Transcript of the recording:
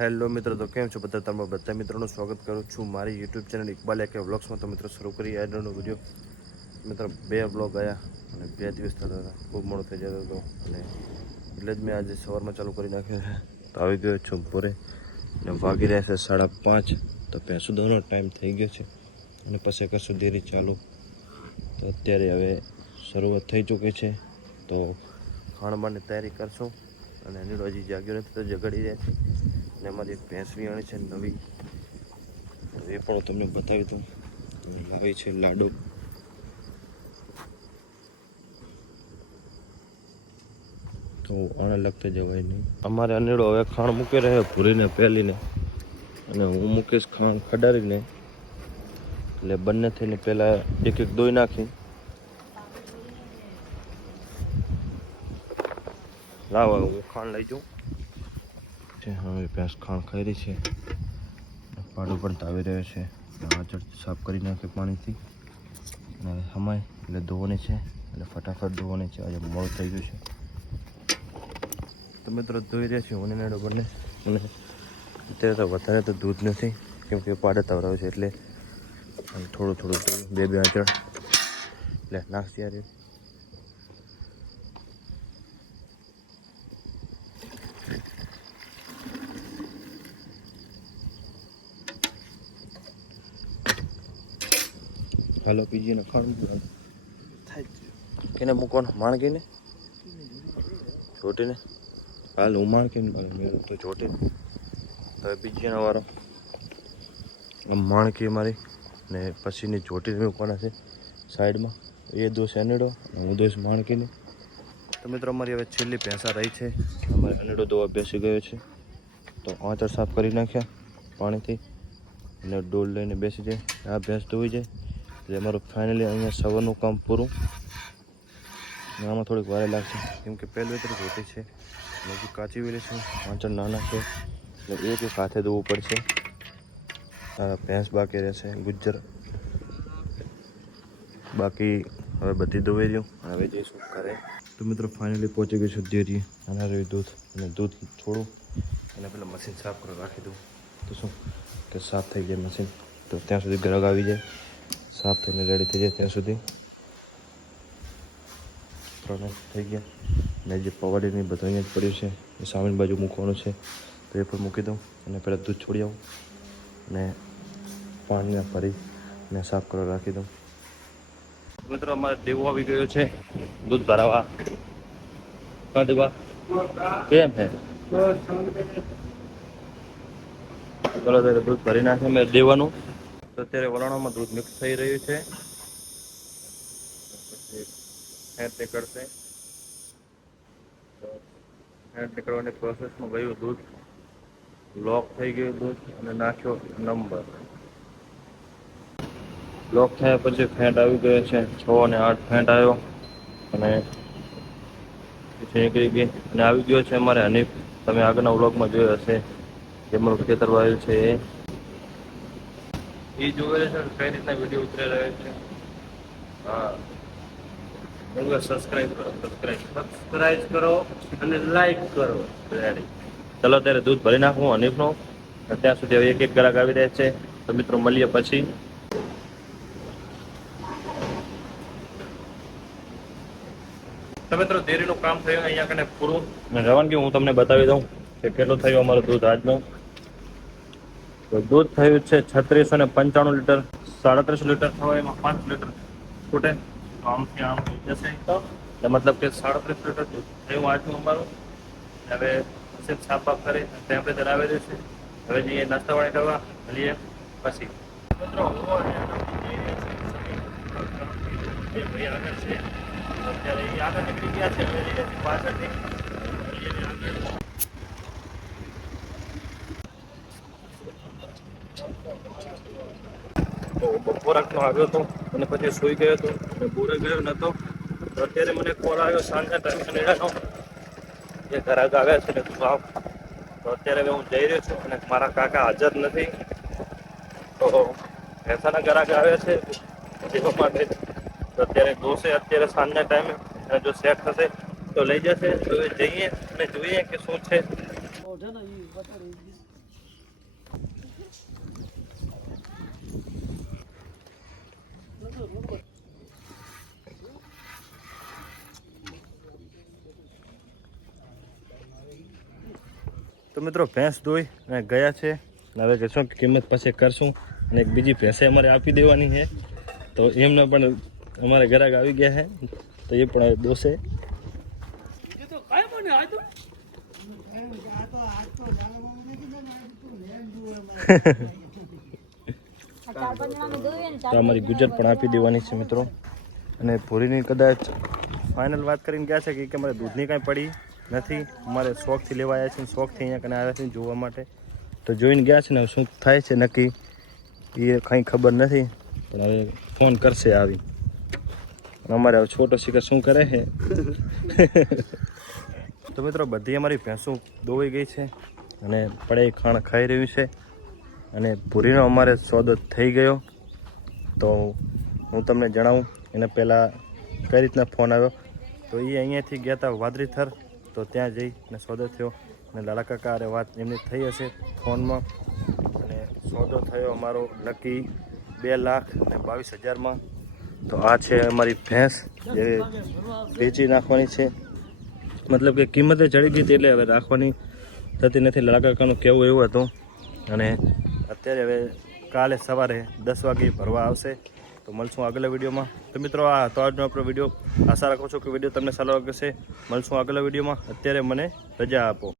Hello મિત્રો, તો કેમ છો બધા? તમારા બધા મિત્રોનું સ્વાગત કરું છું મારી યુટ્યુબ ચેનલ ઇકબાલ કે વ્લોગ્સમાં. તો મિત્રો શરૂ કરી આજનો વિડીયો. મિત્રો 2 બ્લોગ આવ્યા અને 2 દિવસ થતા હતા, ખૂબ મોડો થઈ જતો હતો અને એટલે જ મેં આજે સવારમાં ચાલુ કરી નાખ્યો છે. તો આવી ગયો છું બપોરે અને વાગી રહ્યા છે 5:30. તો ભેંસુ દોનો ટાઈમ થઈ ગયો છે અને પછી કરશું ડેરી ચાલુ. તો અત્યારે હવે શરૂઆત થઈ ચૂકી છે, તો ખાણબાની તૈયારી કરશું. અને અનિલ હજી જાગ્યો નથી, તો જગાડી રહ્યા છે. અને અમારી એક ભેંસ વિયાણી છે નવી, તો એ પણ હું તમને બતાવી દઉં. લાવી છે લાડો. તો આને લગતા જવાય નહીં. અમારે અનેડો હવે ખાણ મૂકી રહ્યો ભૂરીને પહેલીને, અને હું મૂકીશ ખાણ ખડારીને. એટલે બંને થઈને પહેલાં એક દોઈ નાખી. લાવ હું ખાણ લઈ જાઉં. હવે ભેંસ ખાણ ખાઈ રહી છે, પાડું પણ તાવી રહ્યો છે. આચળ સાફ કરી નાખે પાણીથી અને હમાય એટલે ધોવાની છે, એટલે ફટાફટ ધોવાની છે. આજે મોડું થઈ ગયું છે. તો મિત્રો ધોઈ રહ્યા છે હું નેડો બંને. અને અત્યારે તો વધારે તો દૂધ નથી, કેમ કે પાડે તવરાવે છે, એટલે થોડું થોડું બે આંચળ એટલે નાખતી યાર. હાલો પીજીને ખાણ કેને મૂકવાનું? માણકીને ચોટીને? હાલ હું માણકીને મેળવ તો ચોટીને. હવે પીજીનો વારો. માણકી મારી ને પછીની ચોટીને મૂકવાના છે સાઈડમાં. એ દોષ અનેડો અને હું દોષ માણકીને. તો મિત્રો અમારી હવે છેલ્લી ભેંસા રહી છે. અમારે અનેડો દોવા બેસી ગયો છે, તો આંચળ સાફ કરી નાખ્યા પાણીથી અને ડોલ લઈને બેસી જાય. આ ભેંસ ધોઈ જાય એટલે અમારું ફાઇનલી અહીંયા સવારનું કામ પૂરું. આમાં થોડીક વાર લાગશે, કેમ કે પહેલું વેતર જોતી છે, હજી કાચી વેલી છે, આંચળ નાના છે, એટલે એક હાથે ધોવું પડશે. ભેંસ બાકી રહેશે ગુજ્જર. બાકી હવે બધી ધોઈ રહ્યું. હવે જઈશું ઘરે. તો મિત્રો ફાઇનલી પહોંચી ગયું છું ડેરીએ. આના રહ્યું દૂધ, અને દૂધ થોડું અને પેલા મશીન સાફ કરવા રાખી દઉં. તો શું કે સાફ થઈ જાય મશીન, તો ત્યાં સુધી ગ્રાહક આવી જાય, સાફ થઈને રેડી થઈ જાય ત્યાં સુધી. થઈ ગયા. અને જે પવાડીને બધું અહીંયા જ પડ્યું છે, એ સામેની બાજુ મૂકવાનું છે, તો એ પણ મૂકી દઉં. અને પહેલાં દૂધ છોડી આવું અને પાણીને ભરી ને સાફ કરવા રાખી દઉં. મિત્રો અમારે દેવો આવી ગયો છે દૂધ ભરાવા. કાં દેવા કેમ છે? ચલો ત્યારે દૂધ ભરી નાખે મેં દેવાનું. તો અત્યારે વલણોમાં દૂધ મિક્સ થઈ રહ્યું છે. ફેટ નીકળશે, ફેટ નીકળવાની પ્રોસેસમાં ગયું દૂધ. લોક થઈ ગયું દૂધ અને નાખ્યો નંબર. લોક થયા પછી ફેટ આવી ગયો છે 6 અને 8 ફેટ આવ્યો અને નીકળી ગઈ. અને આવી ગયો છે અમારે હનીફ. તમે આગળના વ્લોગમાં જોયો હશે, જે મારું ખેતર વાવેલ છે એ જોવે છે કઈ રીતના વિડીયો ઉતરી રહ્યો છે. હા, સબસ્ક્રાઇબ કરો અને લાઈક કરો. રેડી. ચલો ત્યારે દૂધ ભરી નાખું હનીફનું. ત્યાં સુધી હવે એક ગ્રાહક આવી રહ્યા છે. તો મિત્રો મળીએ પછી. તો મિત્રો ડેરીનું કામ થયું અહીંયા કને પૂરું. રવાનગી હું તમને બતાવી દઉં કે કેટલું થયું અમારું દૂધ આજનું. તો દૂધ થયું છે 3695 લીટર. 37 લીટર થવા એમાં 5 લીટર ખૂટે, તો આમથી આમ જશે. તો મતલબ કે 37 લીટર દૂધ થયું આજનું અમારું. હવે સાફ સાફ કરી ટેમ્પરેચર આવેલું છે. હવે જઈએ નાસ્તા પાણી કરવા, મળીએ પછી. મિત્રો આગળ છે, અત્યારે એ આગળ નીકળી ગયા છે. પાછળથી બપોરાકનો આવ્યો હતો અને પછી સૂઈ ગયો હતો અને બોરે ગયો નહોતો. તો અત્યારે મને કોલ આવ્યો સાંજના ટાઈમે નેડાનો, એ ગ્રાહક આવ્યા છે ને તું આવ. તો અત્યારે હું જઈ રહ્યો છું અને મારા કાકા હાજર નથી. તો ભેંસાના ગ્રાહક આવ્યા છે જેવા માટે. તો અત્યારે જોશે અત્યારે સાંજના ટાઈમે, અને જો સેટ થશે તો લઈ જશે. તો જઈએ અને જોઈએ કે શું છે. તો મિત્રો ભેંસ દોઈ અને ગયા છે. હવે કે શું કિંમત પાસે કરશું અને એક બીજી ભેંસે અમારે આપી દેવાની છે. તો એમને પણ અમારે ગ્રાહક આવી ગયા છે તો એ પણ હવે દોશે. તો અમારી ગુજર પણ આપી દેવાની છે મિત્રો. અને ભૂરીની કદાચ ફાઇનલ વાત કરીને ગયા છે કે અમારે દૂધની કાંઈ પડી નથી. અમારે શોખથી લેવા આવ્યા છે, શોખથી અહીંયા કને આવ્યા છે જોવા માટે. તો જોઈને ગયા છે ને શું થાય છે નક્કી એ કંઈ ખબર નથી, પણ હવે ફોન કરશે આવી. અમારે હવે છોટો શિખર શું કરે છે. તો મિત્રો બધી અમારી ભેંસો દોવાઈ ગઈ છે અને પડે ખાણ ખાઈ રહ્યું છે. અને ભૂરીનો અમારે સોદો થઈ ગયો. તો હું તમને જણાવું એને પહેલાં કઈ રીતના ફોન આવ્યો. તો એ અહીંયાથી ગયા હતા વાદરીથર, તો ત્યાં જઈને સોદો થયો. અને લાલા કાકા અરે વાત એમની થઈ હશે ફોનમાં. અને સોદો થયો અમારો નક્કી 2,22,000માં. તો આ છે અમારી ભેંસ જે વેચી નાખવાની છે. મતલબ કે કિંમતે ચડી ગઈ હતી એટલે હવે રાખવાની થતી નથી. લાલા કાકાનું કહેવું એવું હતું. અને અત્યારે હવે કાલે સવારે 10 વાગે ભરવા આવશે. તો મળશું આગલા વિડીયોમાં. તો મિત્રો આ હતો આજનો આપણો વિડીયો. આશા રાખું છું કે વિડીયો તમને સારો લાગશે. મળશું આગલા વિડીયોમાં. અત્યારે મને રજા આપો.